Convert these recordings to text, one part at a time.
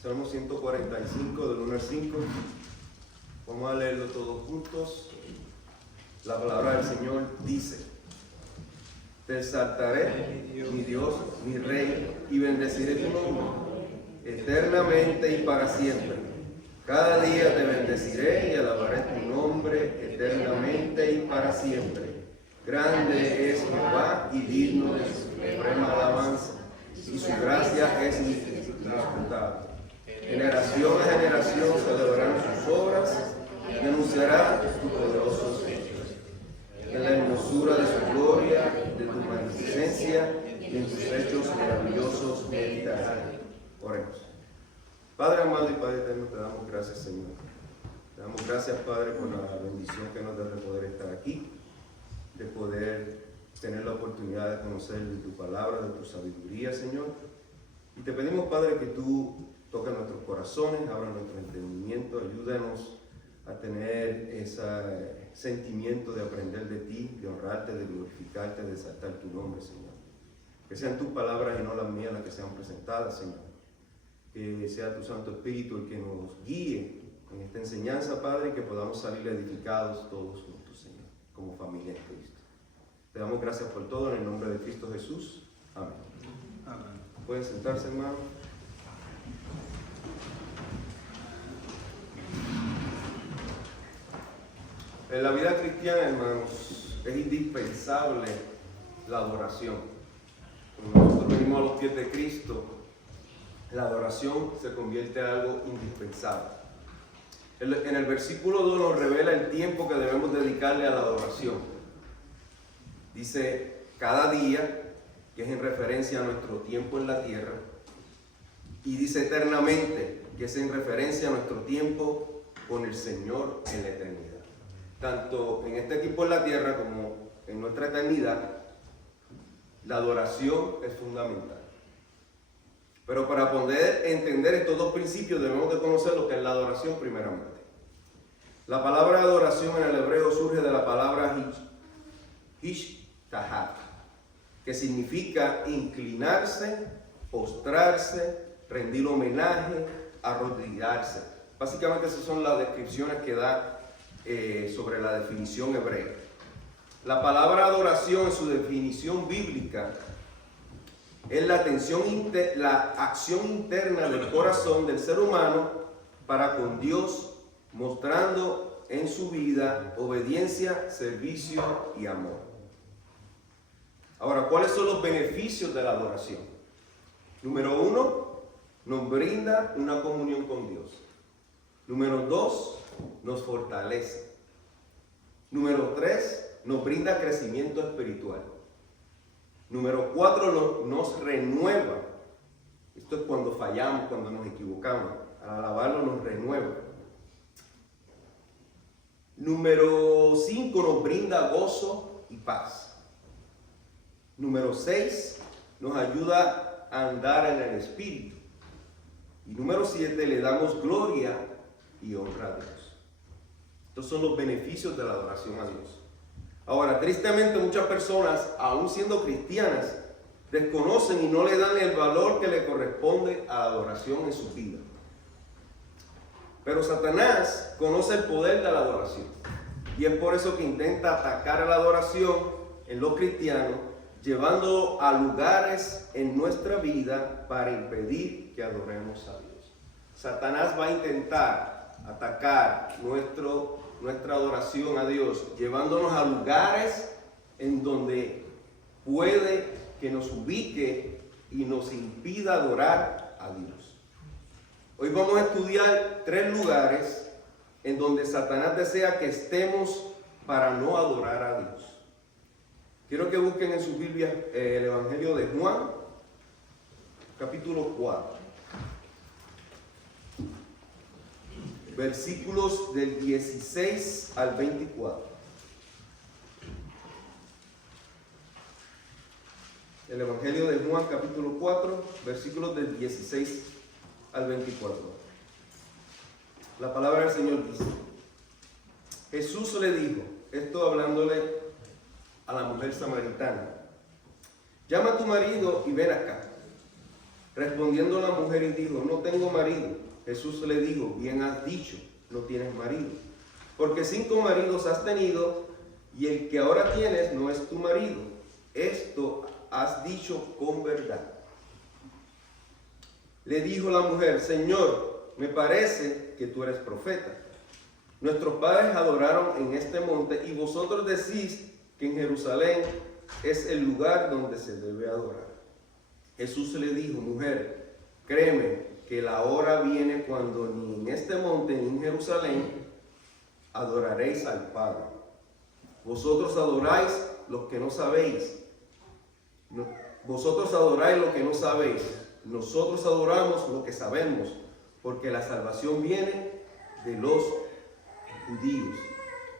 Salmo 145, del 1 al 5. Vamos a leerlo todos juntos. La palabra del Señor dice: Te exaltaré, mi Dios, mi Rey, y bendeciré tu nombre, eternamente y para siempre. Cada día te bendeciré y alabaré tu nombre, eternamente y para siempre. Grande es Jehová y digno de su suprema alabanza, y su gracia es inescrutable. Generación a generación celebrarán sus obras y anunciarán tus poderosos hechos. En la hermosura de su gloria, de tu magnificencia y en tus hechos maravillosos meditarán. Oremos. Padre amado y Padre eterno, te damos gracias, Señor. Te damos gracias, Padre, por la bendición que nos da de poder estar aquí, de poder tener la oportunidad de conocer de tu palabra, de tu sabiduría, Señor. Y te pedimos, Padre, que tú toques nuestros corazones, abra nuestro entendimiento, ayúdanos a tener ese sentimiento de aprender de ti, de honrarte, de glorificarte, de exaltar tu nombre, Señor. Que sean tus palabras y no las mías las que sean presentadas, Señor. Que sea tu Santo Espíritu el que nos guíe en esta enseñanza, Padre, y que podamos salir edificados todos juntos, Señor, como familia en Cristo. Te damos gracias por todo en el nombre de Cristo Jesús. Amén. Amén. Pueden sentarse, hermano. En la vida cristiana, hermanos, es indispensable la adoración. Cuando nosotros venimos a los pies de Cristo, la adoración se convierte en algo indispensable. En el versículo 2 nos revela el tiempo que debemos dedicarle a la adoración. Dice, cada día, que es en referencia a nuestro tiempo en la tierra, y dice eternamente, que es en referencia a nuestro tiempo con el Señor en la eternidad. Tanto en este tiempo en la tierra como en nuestra eternidad, la adoración es fundamental. Pero para poder entender estos dos principios debemos de conocer lo que es la adoración primeramente. La palabra adoración en el hebreo surge de la palabra hishtahat, que significa inclinarse, postrarse, rendir homenaje, arrodillarse. Básicamente esas son las descripciones que da sobre la definición hebrea. La palabra adoración en su definición bíblica es la acción interna del corazón del ser humano para con Dios, mostrando en su vida obediencia, servicio y amor. Ahora, ¿cuáles son los beneficios de la adoración? Número 1, nos brinda una comunión con Dios. Número 2, nos fortalece. Número 3, nos brinda crecimiento espiritual. Número 4, nos renueva. Esto es cuando fallamos, cuando nos equivocamos. Al alabarlo nos renueva. Número 5, nos brinda gozo y paz. Número 6, nos ayuda a andar en el Espíritu. Y número 7, le damos gloria y honra a Dios. Estos son los beneficios de la adoración a Dios. Ahora, tristemente muchas personas, aún siendo cristianas, desconocen y no le dan el valor que le corresponde a la adoración en su vida. Pero Satanás conoce el poder de la adoración. Y es por eso que intenta atacar a la adoración en los cristianos, llevándolo a lugares en nuestra vida para impedir que adoremos a Dios. Satanás va a intentar atacar nuestra adoración a Dios, llevándonos a lugares en donde puede que nos ubique y nos impida adorar a Dios. Hoy vamos a estudiar 3 lugares en donde Satanás desea que estemos para no adorar a Dios. Quiero que busquen en su Biblia el Evangelio de Juan, capítulo 4. Versículos del 16 al 24. El Evangelio de Juan, capítulo 4, versículos del 16 al 24. La palabra del Señor dice: Jesús le dijo, esto hablándole a la mujer samaritana: llama a tu marido y ven acá. Respondiendo la mujer y dijo, no tengo marido. Jesús le dijo, bien has dicho, no tienes marido. Porque 5 maridos has tenido y el que ahora tienes no es tu marido. Esto has dicho con verdad. Le dijo la mujer, Señor, me parece que tú eres profeta. Nuestros padres adoraron en este monte y vosotros decís que en Jerusalén es el lugar donde se debe adorar. Jesús le dijo, mujer, créeme que la hora viene cuando ni en este monte ni en Jerusalén adoraréis al Padre. Vosotros adoráis lo que no sabéis. Vosotros adoráis lo que no sabéis. Nosotros adoramos lo que sabemos, porque la salvación viene de los judíos.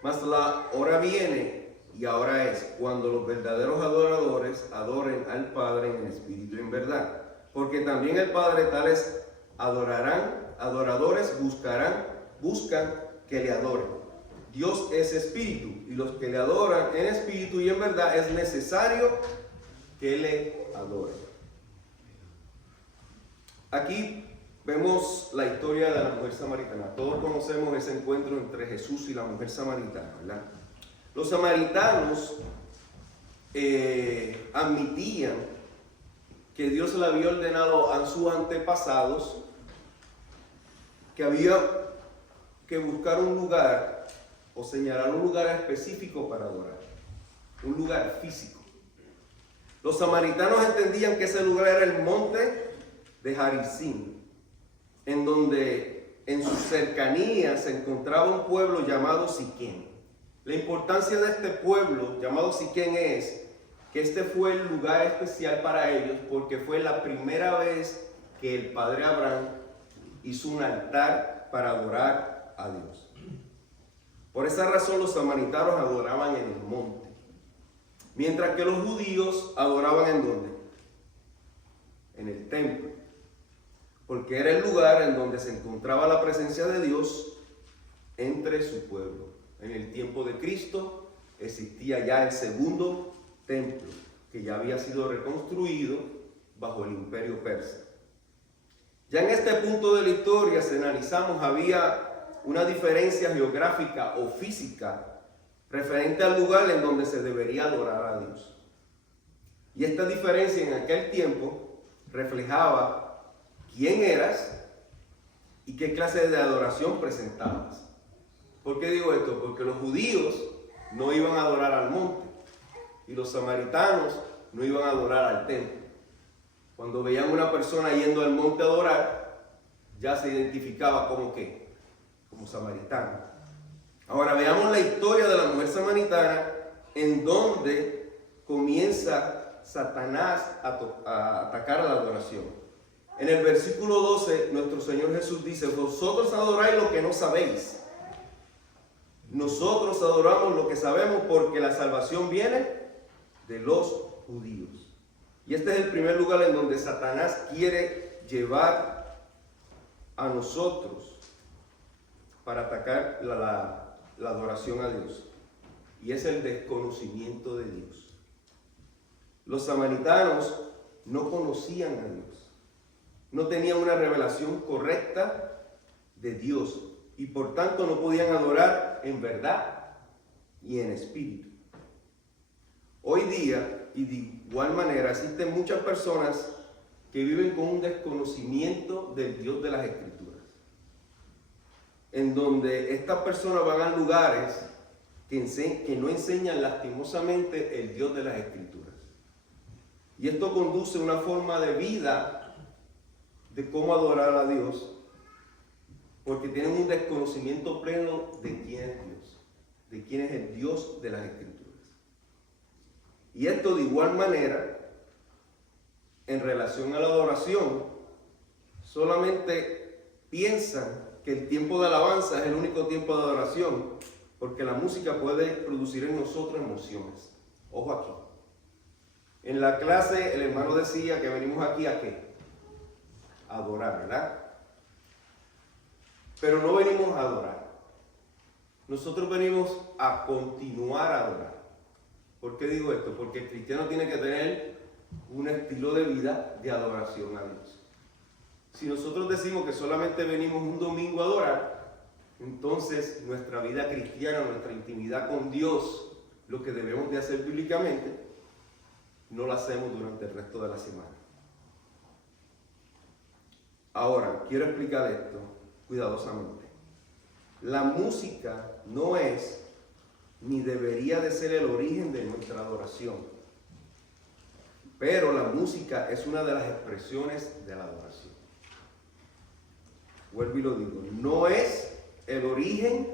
Mas la hora viene y ahora es cuando los verdaderos adoradores adoren al Padre en espíritu y en verdad. Porque también el Padre tales adoradores buscan que le adoren. Dios es espíritu y los que le adoran en espíritu y en verdad es necesario que le adoren. Aquí vemos la historia de la mujer samaritana. Todos conocemos ese encuentro entre Jesús y la mujer samaritana, ¿verdad? Los samaritanos admitían que Dios le había ordenado a sus antepasados que había que buscar un lugar o señalar un lugar específico para adorar, un lugar físico. Los samaritanos entendían que ese lugar era el monte de Gerizim, en donde en sus cercanías se encontraba un pueblo llamado Siquén. La importancia de este pueblo llamado Siquén es que este fue el lugar especial para ellos porque fue la primera vez que el padre Abraham hizo un altar para adorar a Dios. Por esa razón los samaritanos adoraban en el monte, mientras que los judíos adoraban ¿en dónde? En el templo, porque era el lugar en donde se encontraba la presencia de Dios entre su pueblo. En el tiempo de Cristo existía ya el segundo templo, que ya había sido reconstruido bajo el imperio persa. Ya en este punto de la historia, si analizamos, había una diferencia geográfica o física referente al lugar en donde se debería adorar a Dios. Y esta diferencia en aquel tiempo reflejaba quién eras y qué clase de adoración presentabas. ¿Por qué digo esto? Porque los judíos no iban a adorar al monte y los samaritanos no iban a adorar al templo. Cuando veían a una persona yendo al monte a adorar, ya se identificaba como ¿qué? Como samaritano. Ahora veamos la historia de la mujer samaritana, en donde comienza Satanás a atacar a la adoración. En el versículo 12, nuestro Señor Jesús dice, vosotros adoráis lo que no sabéis. Nosotros adoramos lo que sabemos porque la salvación viene de los judíos. Y este es el primer lugar en donde Satanás quiere llevar a nosotros para atacar la adoración a Dios. Y es el desconocimiento de Dios. Los samaritanos no conocían a Dios. No tenían una revelación correcta de Dios. Y por tanto no podían adorar en verdad y en espíritu. Hoy día, y de igual manera, existen muchas personas que viven con un desconocimiento del Dios de las Escrituras. En donde estas personas van a lugares que no enseñan lastimosamente el Dios de las Escrituras. Y esto conduce a una forma de vida de cómo adorar a Dios, porque tienen un desconocimiento pleno de quién es Dios, de quién es el Dios de las Escrituras. Y esto de igual manera, en relación a la adoración, solamente piensan que el tiempo de alabanza es el único tiempo de adoración, porque la música puede producir en nosotros emociones. Ojo aquí. En la clase el hermano decía que venimos aquí ¿a qué? A adorar, ¿verdad? Pero no venimos a adorar. Nosotros venimos a continuar a adorar. ¿Por qué digo esto? Porque el cristiano tiene que tener un estilo de vida de adoración a Dios. Si nosotros decimos que solamente venimos un domingo a adorar, entonces nuestra vida cristiana, nuestra intimidad con Dios, lo que debemos de hacer bíblicamente, no lo hacemos durante el resto de la semana. Ahora, quiero explicar esto cuidadosamente. La música no es ni debería de ser el origen de nuestra adoración, pero la música es una de las expresiones de la adoración. Vuelvo y lo digo, no es el origen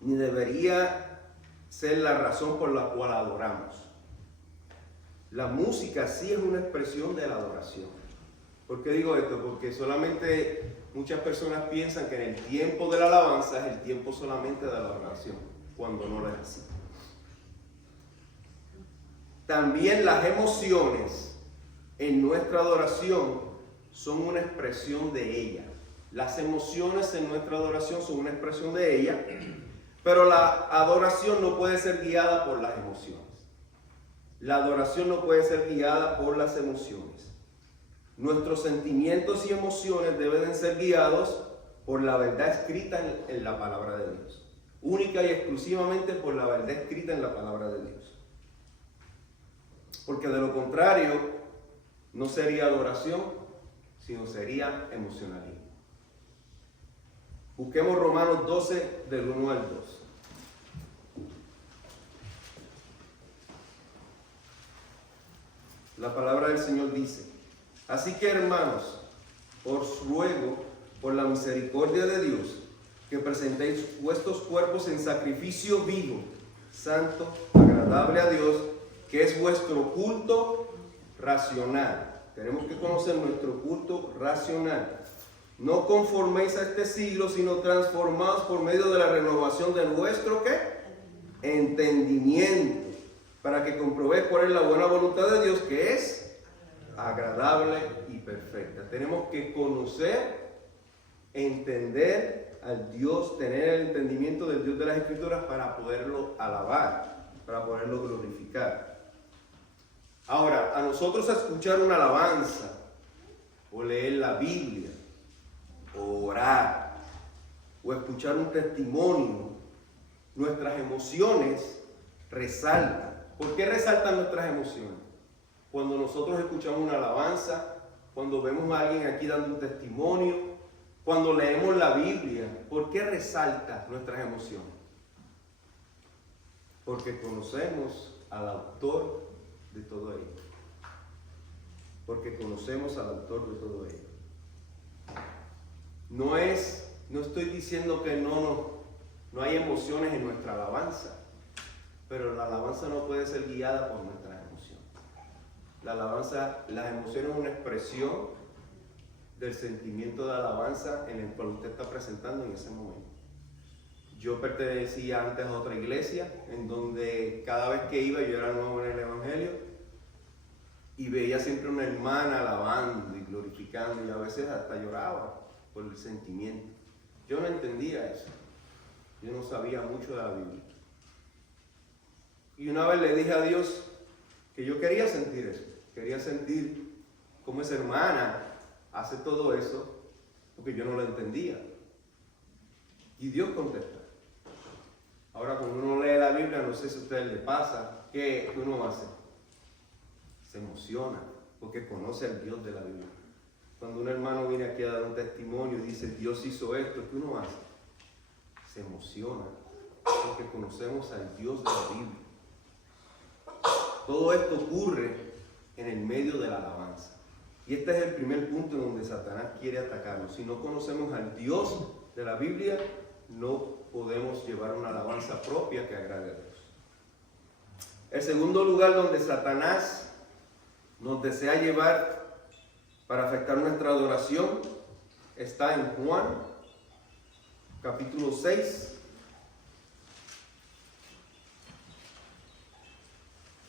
ni debería ser la razón por la cual adoramos. La música sí es una expresión de la adoración. ¿Por qué digo esto? Porque solamente muchas personas piensan que en el tiempo de la alabanza es el tiempo solamente de la adoración, cuando no lo es así. También las emociones en nuestra adoración son una expresión de ella. Las emociones en nuestra adoración son una expresión de ella, pero la adoración no puede ser guiada por las emociones. La adoración no puede ser guiada por las emociones. Nuestros sentimientos y emociones deben ser guiados por la verdad escrita en la palabra de Dios. Única y exclusivamente por la verdad escrita en la palabra de Dios. Porque de lo contrario, no sería adoración, sino sería emocionalismo. Busquemos Romanos 12, del 1 al 2. La palabra del Señor dice: así que, hermanos, os ruego por la misericordia de Dios que presentéis vuestros cuerpos en sacrificio vivo, santo, agradable a Dios, que es vuestro culto racional. Tenemos que conocer nuestro culto racional. No conforméis a este siglo, sino transformados por medio de la renovación de nuestro ¿qué? Entendimiento, para que comprobéis cuál es la buena voluntad de Dios, que es agradable y perfecta. Tenemos que conocer, entender al Dios, tener el entendimiento del Dios de las Escrituras para poderlo alabar, para poderlo glorificar. Ahora, a nosotros escuchar una alabanza, o leer la Biblia, o orar, o escuchar un testimonio, nuestras emociones resaltan. ¿Por qué resaltan nuestras emociones? Cuando nosotros escuchamos una alabanza, cuando vemos a alguien aquí dando un testimonio, cuando leemos la Biblia, ¿por qué resalta nuestras emociones? Porque conocemos al autor de todo ello. Porque conocemos al autor de todo ello. No estoy diciendo que no hay emociones en nuestra alabanza, pero la alabanza no puede ser guiada por nuestras emociones. La alabanza, las emociones es una expresión del sentimiento de alabanza en el cual usted está presentando en ese momento. Yo pertenecía antes a otra iglesia en donde cada vez que iba yo era nuevo en el Evangelio y veía siempre una hermana alabando y glorificando y a veces hasta lloraba por el sentimiento. Yo no entendía eso. Yo no sabía mucho de la Biblia. Y una vez le dije a Dios que yo quería sentir eso. Quería sentir cómo esa hermana hace todo eso porque yo no lo entendía. Y Dios contesta. Ahora, cuando uno lee la Biblia, no sé si a ustedes les pasa, ¿qué uno hace? Se emociona porque conoce al Dios de la Biblia. Cuando un hermano viene aquí a dar un testimonio y dice, Dios hizo esto, ¿qué uno hace? Se emociona porque conocemos al Dios de la Biblia. Todo esto ocurre en el medio de la alabanza. Y este es el primer punto en donde Satanás quiere atacarnos. Si no conocemos al Dios de la Biblia, no podemos llevar una alabanza propia que agrade a Dios. El segundo lugar donde Satanás nos desea llevar para afectar nuestra adoración está en Juan, capítulo 6,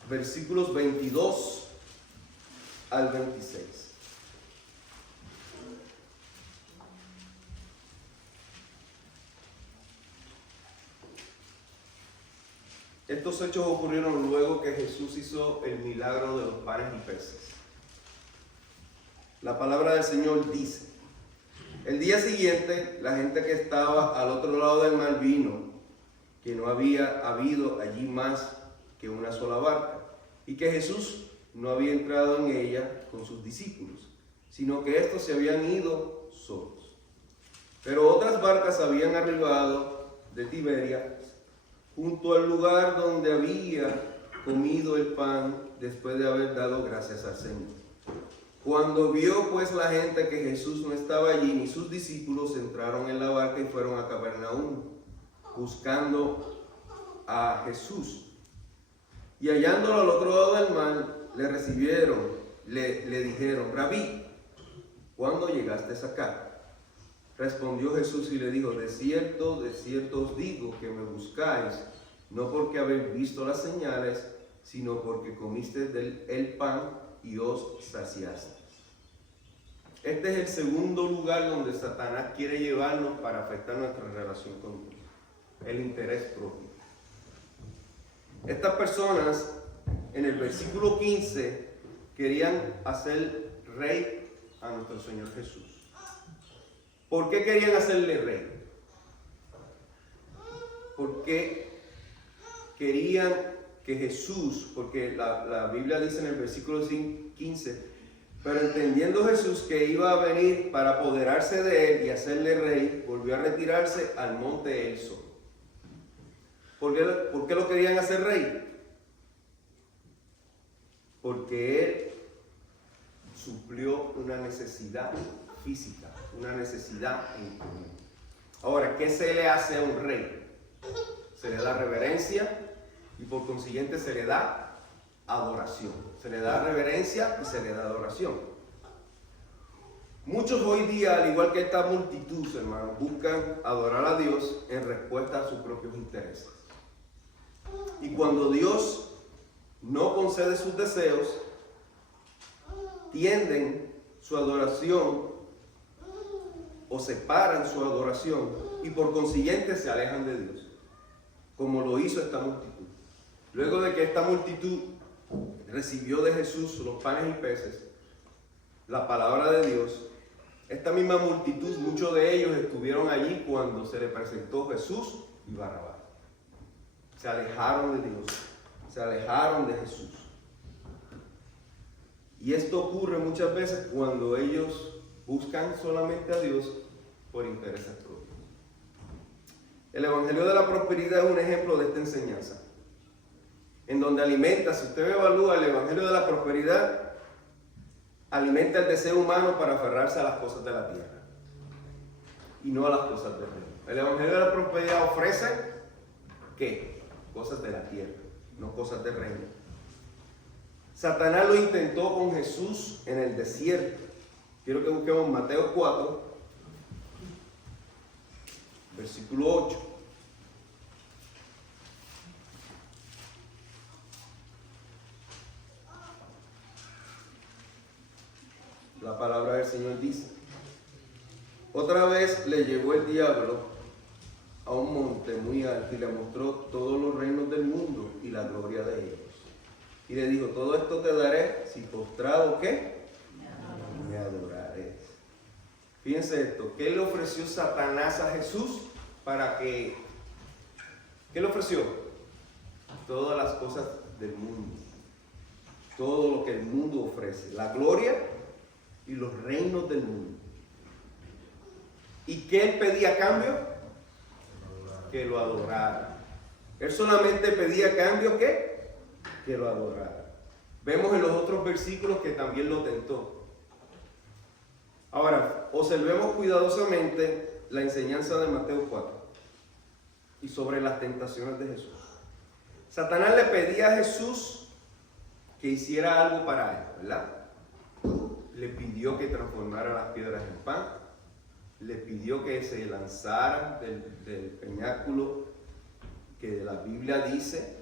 versículos 22 al 26. Estos hechos ocurrieron luego que Jesús hizo el milagro de los panes y peces. La palabra del Señor dice: el día siguiente, la gente que estaba al otro lado del mar vino, que no había habido allí más que una sola barca, y que Jesús no había entrado en ella con sus discípulos, sino que estos se habían ido solos. Pero otras barcas habían arribado de Tiberias, junto al lugar donde había comido el pan después de haber dado gracias al Señor. Cuando vio pues la gente que Jesús no estaba allí, ni sus discípulos, entraron en la barca y fueron a Capernaum, buscando a Jesús. Y hallándolo al otro lado del mar, le recibieron, le dijeron: Rabí, ¿cuándo llegaste acá? Respondió Jesús y le dijo: de cierto os digo que me buscáis, no porque habéis visto las señales, sino porque comiste el pan y os saciaste. Este es el segundo lugar donde Satanás quiere llevarnos para afectar nuestra relación con Dios: el interés propio. Estas personas, en el versículo 15, querían hacer rey a nuestro Señor Jesús. ¿Por qué querían hacerle rey? Porque querían que Jesús, porque la Biblia dice en el versículo 15, pero entendiendo Jesús que iba a venir para apoderarse de él y hacerle rey, volvió a retirarse al monte él solo. ¿Por qué lo querían hacer rey? Porque él suplió una necesidad física, una necesidad en común. Ahora, ¿qué se le hace a un rey? Se le da reverencia y por consiguiente se le da adoración. Se le da reverencia y se le da adoración. Muchos hoy día, al igual que esta multitud, hermanos, buscan adorar a Dios en respuesta a sus propios intereses. Y cuando Dios no concede sus deseos, tienden su adoración o separan su adoración y por consiguiente se alejan de Dios, como lo hizo esta multitud. Luego de que esta multitud recibió de Jesús los panes y peces, la palabra de Dios, esta misma multitud, muchos de ellos estuvieron allí cuando se le presentó Jesús y Barrabás. Se alejaron de Dios, se alejaron de Jesús. Y esto ocurre muchas veces cuando ellos buscan solamente a Dios por intereses propios. El Evangelio de la Prosperidad es un ejemplo de esta enseñanza, en donde alimenta, si usted evalúa el Evangelio de la Prosperidad, alimenta el deseo humano para aferrarse a las cosas de la tierra y no a las cosas del reino. El Evangelio de la Prosperidad ofrece ¿qué? Cosas de la tierra, no cosas del reino. Satanás lo intentó con Jesús en el desierto. Quiero que busquemos Mateo 4, versículo 8. La palabra del Señor dice: otra vez le llevó el diablo a un monte muy alto y le mostró todos los reinos del mundo y la gloria de ellos. Y le dijo: todo esto te daré si postrado, ¿qué? Me adoraré. Fíjense esto, ¿qué le ofreció Satanás a Jesús para que... ¿Qué le ofreció? Todas las cosas del mundo. Todo lo que el mundo ofrece. La gloria y los reinos del mundo. ¿Y qué él pedía a cambio? Que lo adorara. Él solamente pedía a cambio ¿qué? Que lo adorara. Vemos en los otros versículos que también lo tentó. Ahora, observemos cuidadosamente la enseñanza de Mateo 4 y sobre las tentaciones de Jesús. Satanás le pedía a Jesús que hiciera algo para él, ¿verdad? Le pidió que transformara las piedras en pan, le pidió que se lanzara del peñáculo, que la Biblia dice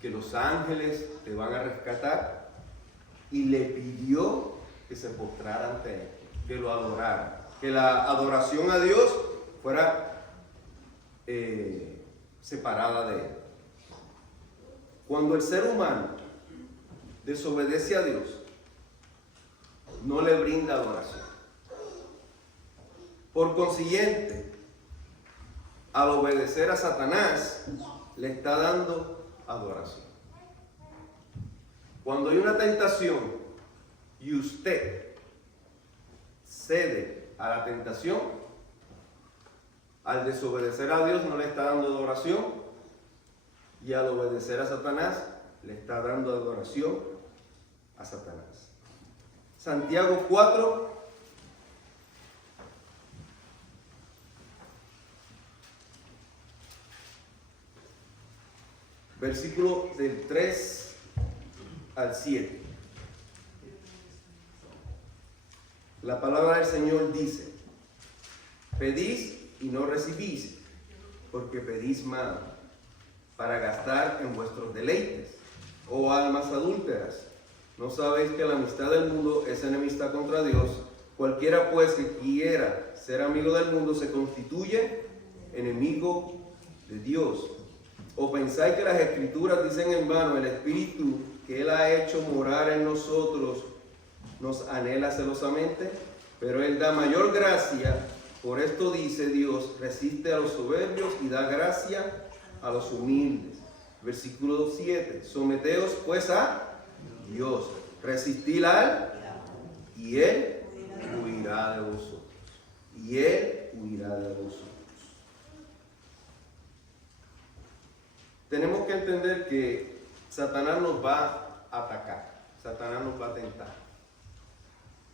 que los ángeles te van a rescatar, y le pidió que se postrara ante él, que lo adorara, que la adoración a Dios fuera separada de él. Cuando el ser humano desobedece a Dios, no le brinda adoración. Por consiguiente, al obedecer a Satanás, le está dando adoración. Cuando hay una tentación y usted cede a la tentación, al desobedecer a Dios no le está dando adoración, y al obedecer a Satanás le está dando adoración a Satanás. Santiago 4, versículo del 3 al 7. La palabra del Señor dice: pedís y no recibís, porque pedís mal, para gastar en vuestros deleites. Oh almas adúlteras, ¿no sabéis que la amistad del mundo es enemistad contra Dios? Cualquiera pues que quiera ser amigo del mundo se constituye enemigo de Dios. ¿O pensáis que las Escrituras dicen en vano: el Espíritu que Él ha hecho morar en nosotros nos anhela celosamente? Pero Él da mayor gracia. Por esto dice Dios: resiste a los soberbios y da gracia a los humildes. Versículo 7. Someteos pues a Dios, resistid a Él, y Él huirá de vosotros. Y Él huirá de vosotros. Tenemos que entender que Satanás nos va a atacar, Satanás nos va a tentar.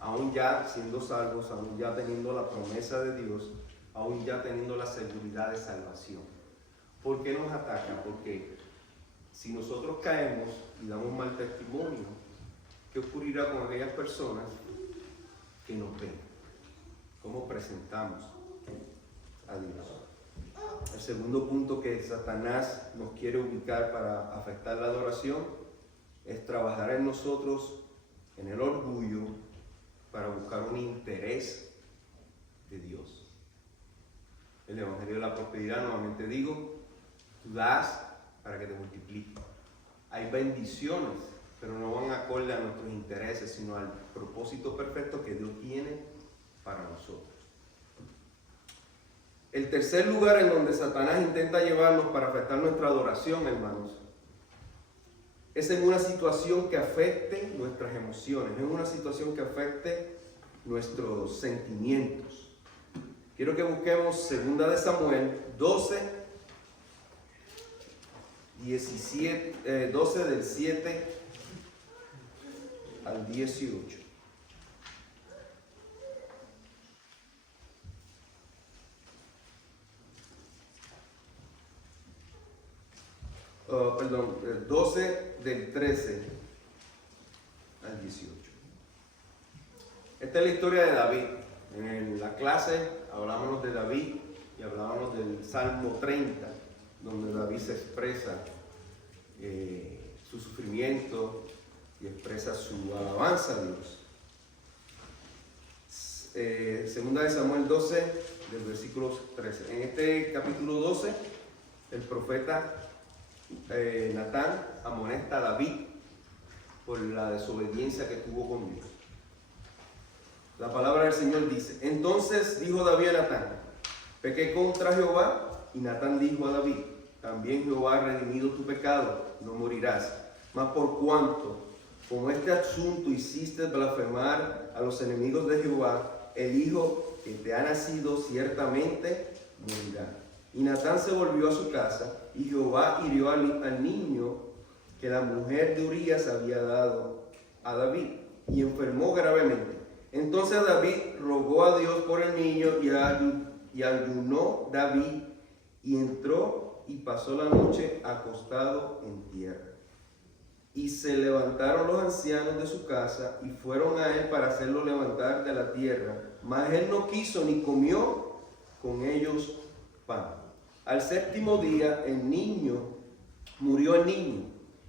Aún ya siendo salvos, aún ya teniendo la promesa de Dios, aún ya teniendo la seguridad de salvación. ¿Por qué nos ataca? Porque si nosotros caemos y damos mal testimonio, ¿qué ocurrirá con aquellas personas que nos ven? ¿Cómo presentamos a Dios? El segundo punto que Satanás nos quiere ubicar para afectar la adoración es trabajar en nosotros en el orgullo para buscar un interés de Dios. El Evangelio de la Prosperidad, nuevamente digo, tú das para que te multiplique. Hay bendiciones, pero no van acorde a nuestros intereses, sino al propósito perfecto que Dios tiene para nosotros. El tercer lugar en donde Satanás intenta llevarnos para afectar nuestra adoración, hermanos, es en una situación que afecte nuestras emociones, en una situación que afecte nuestros sentimientos. Quiero que busquemos 2 de Samuel 12, 12 del 7 al 18. Perdón, 12 del 13 al 18. Esta es la historia de David. En la clase hablábamos de David y hablábamos del Salmo 30, donde David se expresa su sufrimiento y expresa su alabanza a Dios. Segunda de Samuel 12, del versículo 13. En este capítulo 12, el profeta Natán amonesta a David por la desobediencia que tuvo con Dios. La palabra del Señor dice: entonces dijo David a Natán: pequé contra Jehová. Y Natán dijo a David: también Jehová ha redimido tu pecado, no morirás. Mas por cuanto como este asunto hiciste blasfemar a los enemigos de Jehová, el hijo que te ha nacido ciertamente morirá. Y Natán se volvió a su casa, y Jehová hirió al niño que la mujer de Urías había dado a David, y enfermó gravemente. Entonces David rogó a Dios por el niño, y ayunó David, y entró y pasó la noche acostado en tierra. Y se levantaron los ancianos de su casa, y fueron a él para hacerlo levantar de la tierra. Mas él no quiso ni comió con ellos pan. Al séptimo día murió el niño,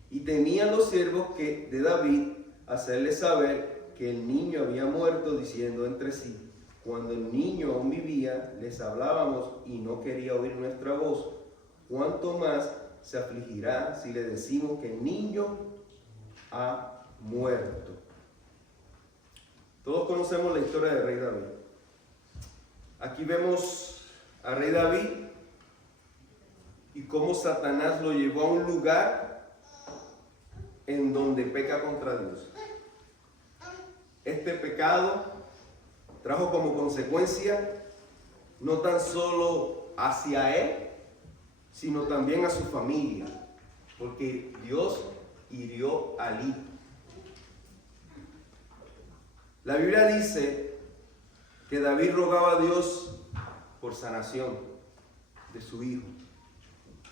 y temían los siervos de David hacerle saber que el niño había muerto, diciendo entre sí: cuando el niño aún vivía, les hablábamos y no quería oír nuestra voz. ¿Cuánto más se afligirá si le decimos que el niño ha muerto? Todos conocemos la historia del rey David. Aquí vemos al rey David y cómo Satanás lo llevó a un lugar en donde peca contra Dios. Este pecado trajo como consecuencia no tan solo hacia él, sino también a su familia, porque Dios hirió al hijo. La Biblia dice que David rogaba a Dios por sanación de su hijo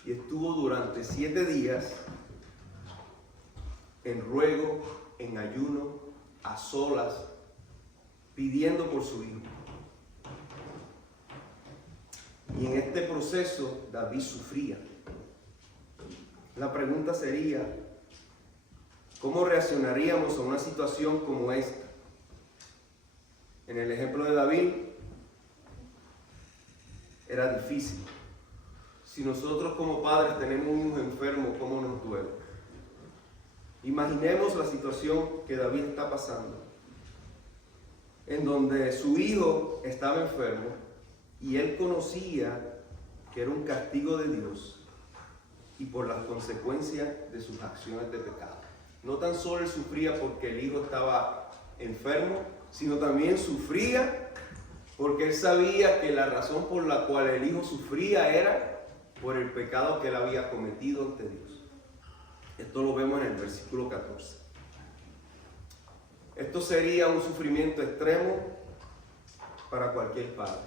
y estuvo durante 7 días en ruego, en ayuno, a solas, pidiendo por su hijo. Y en este proceso David sufría. La pregunta sería, ¿cómo reaccionaríamos a una situación como esta? En el ejemplo de David, era difícil. Si nosotros como padres tenemos un hijo enfermo, ¿cómo nos duele? Imaginemos la situación que David está pasando, en donde su hijo estaba enfermo y él conocía que era un castigo de Dios y por las consecuencias de sus acciones de pecado. No tan solo él sufría porque el hijo estaba enfermo, sino también sufría porque él sabía que la razón por la cual el hijo sufría era por el pecado que él había cometido ante Dios. Esto lo vemos en el versículo 14. Esto sería un sufrimiento extremo para cualquier padre.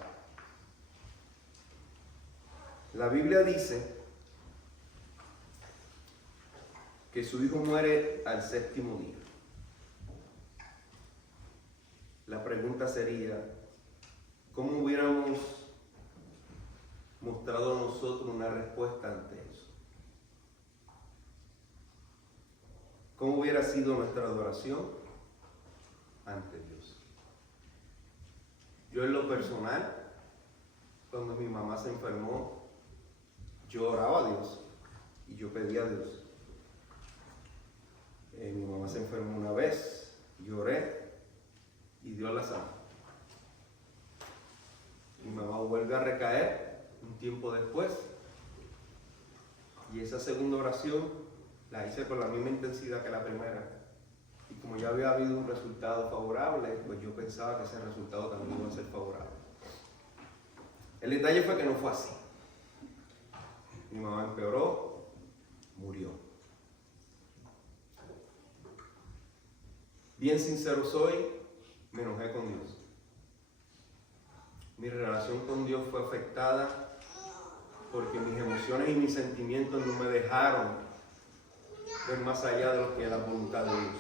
La Biblia dice que su hijo muere al 7º día. La pregunta sería, ¿cómo hubiéramos mostrado nosotros una respuesta ante eso? ¿Cómo hubiera sido nuestra adoración ante Dios? Yo en lo personal, cuando mi mamá se enfermó, yo oraba a Dios y yo pedía a Dios. Mi mamá se enfermó una vez, lloré y Dios la sanó. Mi mamá vuelve a recaer un tiempo después y esa segunda oración la hice con la misma intensidad que la primera. Y como ya había habido un resultado favorable, pues yo pensaba que ese resultado también iba a ser favorable. El detalle fue que no fue así. Mi mamá empeoró, murió. Bien sincero soy, me enojé con Dios. Mi relación con Dios fue afectada porque mis emociones y mis sentimientos no me dejaron ver más allá de lo que es la voluntad de Dios.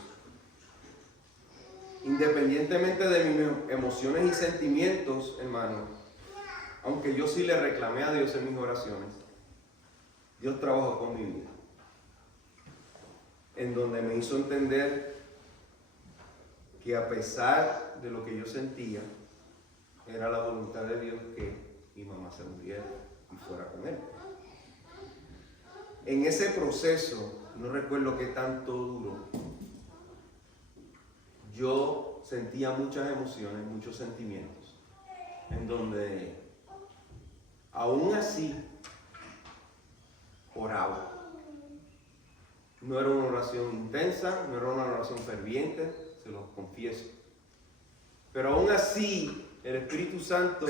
Independientemente de mis emociones y sentimientos, hermano, aunque yo sí le reclamé a Dios en mis oraciones, Dios trabajó con mi vida, en donde me hizo entender que a pesar de lo que yo sentía, era la voluntad de Dios que mi mamá se muriera y fuera con él. En ese proceso, no recuerdo qué tanto duró, yo sentía muchas emociones, muchos sentimientos, en donde aún así oraba. No era una oración intensa, no era una oración ferviente, se los confieso. Pero aún así, el Espíritu Santo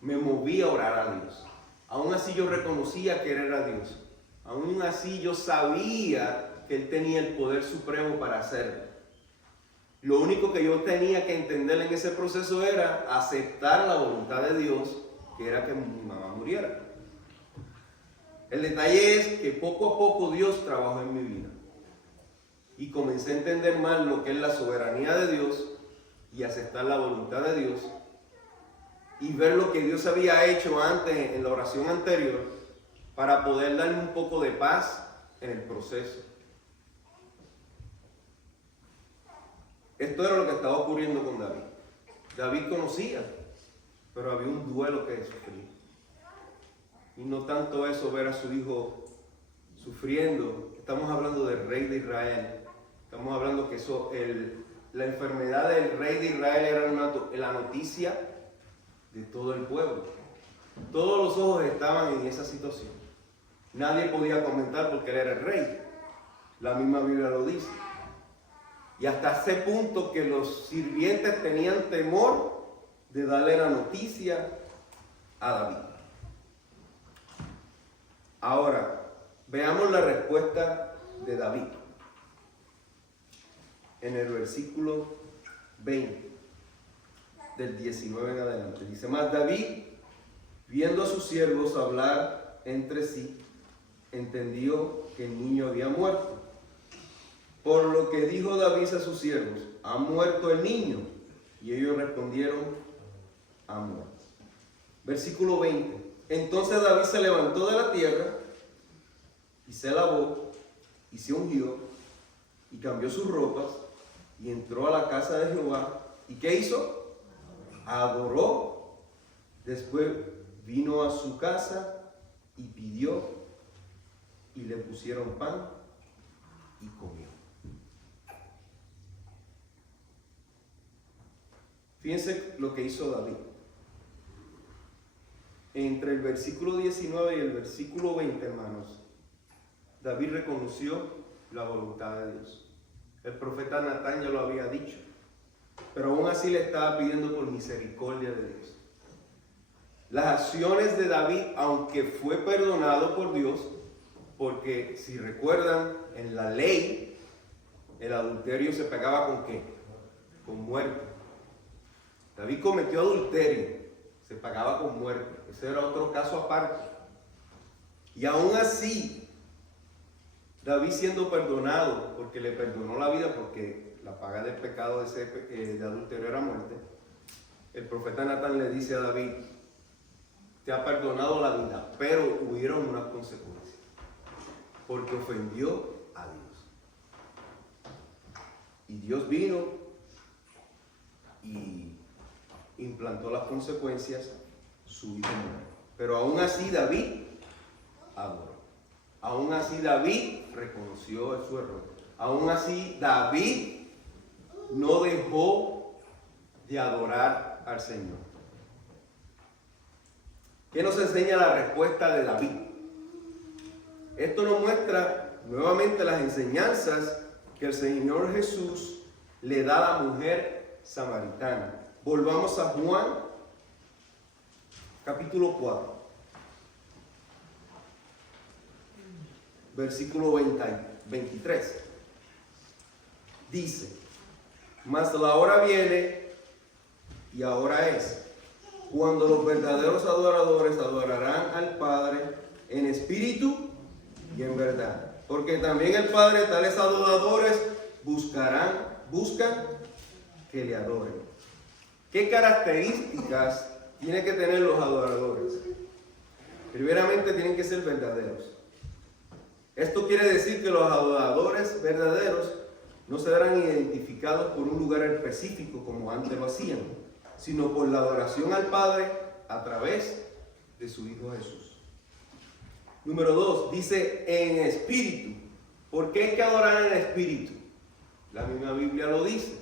me movía a orar a Dios. Aún así yo reconocía que Él era Dios. Aún así yo sabía que Él tenía el poder supremo para hacerlo. Lo único que yo tenía que entender en ese proceso era aceptar la voluntad de Dios, que era que mi mamá muriera. El detalle es que poco a poco Dios trabajó en mi vida. Y comencé a entender más lo que es la soberanía de Dios y aceptar la voluntad de Dios. Y ver lo que Dios había hecho antes en la oración anterior para poder darme un poco de paz en el proceso. Esto era lo que estaba ocurriendo con David. David conocía, pero había un duelo que sufrir. Y no tanto eso, ver a su hijo sufriendo. Estamos hablando del rey de Israel. Estamos hablando que la enfermedad del rey de Israel era la noticia de todo el pueblo. Todos los ojos estaban en esa situación. Nadie podía comentar porque él era el rey. La misma Biblia lo dice. Y hasta ese punto que los sirvientes tenían temor de darle la noticia a David. Ahora, veamos la respuesta de David. En el versículo 20, del 19 en adelante. Dice, mas David, viendo a sus siervos hablar entre sí, entendió que el niño había muerto. Por lo que dijo David a sus siervos, ¿ha muerto el niño? Y ellos respondieron, ha muerto. Versículo 20. Entonces David se levantó de la tierra y se lavó y se ungió y cambió sus ropas y entró a la casa de Jehová. ¿Y qué hizo? Adoró. Después vino a su casa y pidió y le pusieron pan y comió. Fíjense lo que hizo David. Entre el versículo 19 y el versículo 20, hermanos, David reconoció la voluntad de Dios. El profeta Natán ya lo había dicho, pero aún así le estaba pidiendo por misericordia de Dios. Las acciones de David, aunque fue perdonado por Dios, porque si recuerdan, en la ley, el adulterio se pagaba ¿con qué? Con muerte. David cometió adulterio, se pagaba con muerte. Ese era otro caso aparte. Y aún así, David siendo perdonado, porque le perdonó la vida, porque la paga del pecado de adulterio era muerte, el profeta Natán le dice a David, te ha perdonado la vida, pero hubieron unas consecuencias, porque ofendió a Dios. Y Dios vino y implantó las consecuencias, su hijo murió. Pero aún así David adoró. Aún así David reconoció su error. Aún así David no dejó de adorar al Señor. ¿Qué nos enseña la respuesta de David? Esto nos muestra nuevamente las enseñanzas que el Señor Jesús le da a la mujer samaritana. Volvamos a Juan, capítulo 4, versículo 23. Dice, mas la hora viene y ahora es, cuando los verdaderos adoradores adorarán al Padre en espíritu y en verdad. Porque también el Padre tales adoradores buscan que le adoren. ¿Qué características tienen que tener los adoradores? Primeramente tienen que ser verdaderos. Esto quiere decir que los adoradores verdaderos no serán identificados por un lugar específico como antes lo hacían, sino por la adoración al Padre a través de su Hijo Jesús. Número 2, dice en espíritu. ¿Por qué hay que adorar en espíritu? La misma Biblia lo dice.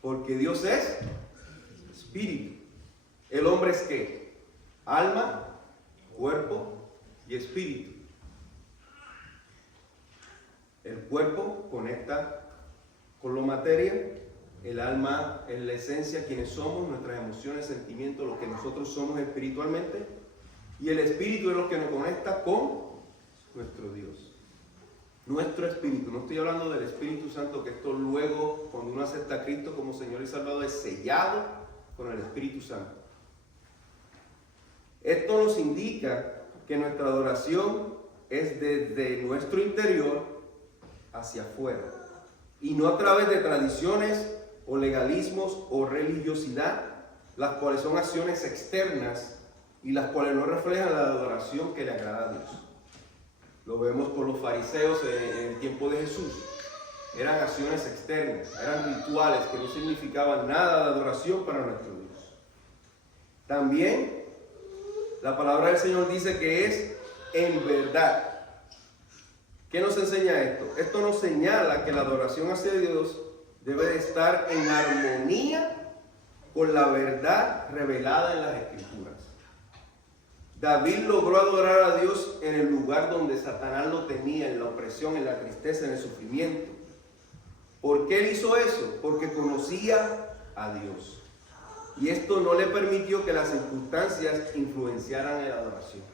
Porque Dios es espíritu. ¿El hombre es qué? Alma, cuerpo y espíritu. El cuerpo conecta con la materia. El alma es la esencia, quienes somos, nuestras emociones, sentimientos, lo que nosotros somos espiritualmente. Y el espíritu es lo que nos conecta con nuestro Dios. Nuestro espíritu. No estoy hablando del Espíritu Santo, que esto luego, cuando uno acepta a Cristo como Señor y Salvador, es sellado con el Espíritu Santo. Esto nos indica que nuestra adoración es desde nuestro interior hacia afuera. Y no a través de tradiciones o legalismos o religiosidad, las cuales son acciones externas y las cuales no reflejan la adoración que le agrada a Dios. Lo vemos con los fariseos en el tiempo de Jesús. Eran acciones externas, eran rituales que no significaban nada de adoración para nuestro Dios. También la palabra del Señor dice que es en verdad. ¿Qué nos enseña esto? Esto nos señala que la adoración hacia Dios debe de estar en armonía con la verdad revelada en las Escrituras. David logró adorar a Dios en el lugar donde Satanás lo tenía, en la opresión, en la tristeza, en el sufrimiento. ¿Por qué él hizo eso? Porque conocía a Dios. Y esto no le permitió que las circunstancias influenciaran en la adoración.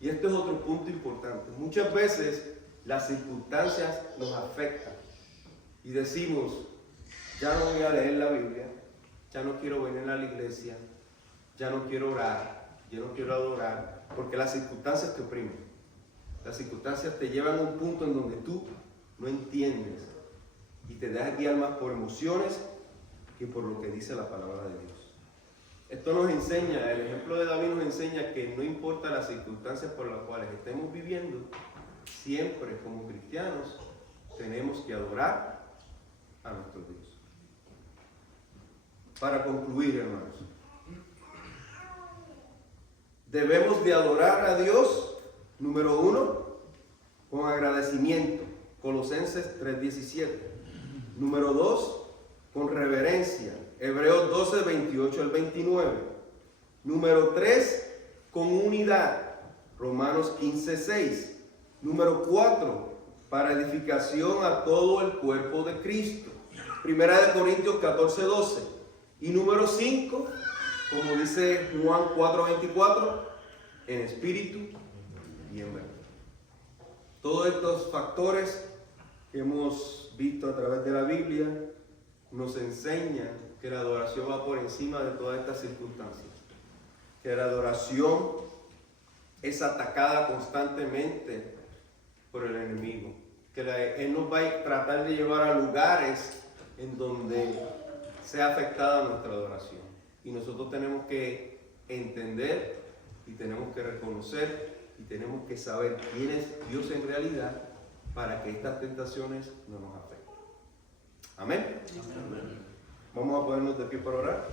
Y este es otro punto importante. Muchas veces las circunstancias nos afectan y decimos, ya no voy a leer la Biblia, ya no quiero venir a la iglesia, ya no quiero orar, ya no quiero adorar, porque las circunstancias te oprimen. Las circunstancias te llevan a un punto en donde tú no entiendes y te dejas guiar más por emociones que por lo que dice la palabra de Dios. Esto nos enseña, el ejemplo de David nos enseña que no importa las circunstancias por las cuales estemos viviendo, siempre como cristianos tenemos que adorar a nuestro Dios. Para concluir, hermanos, debemos de adorar a Dios, número 1, con agradecimiento, Colosenses 3:17. Número 2, con reverencia, Hebreos 12, 28 al 29. Número 3, con unidad, Romanos 15, 6. Número 4, para edificación a todo el cuerpo de Cristo, Primera de Corintios 14, 12. Y número 5, como dice Juan 4, 24, en espíritu y en verdad. Todos estos factores que hemos visto a través de la Biblia nos enseñan que la adoración va por encima de todas estas circunstancias, que la adoración es atacada constantemente por el enemigo, que él nos va a tratar de llevar a lugares en donde sea afectada nuestra adoración, y nosotros tenemos que entender y tenemos que reconocer y tenemos que saber quién es Dios en realidad para que estas tentaciones no nos afecten. Amén. Amén. Vamos a ponernos de pie para orar.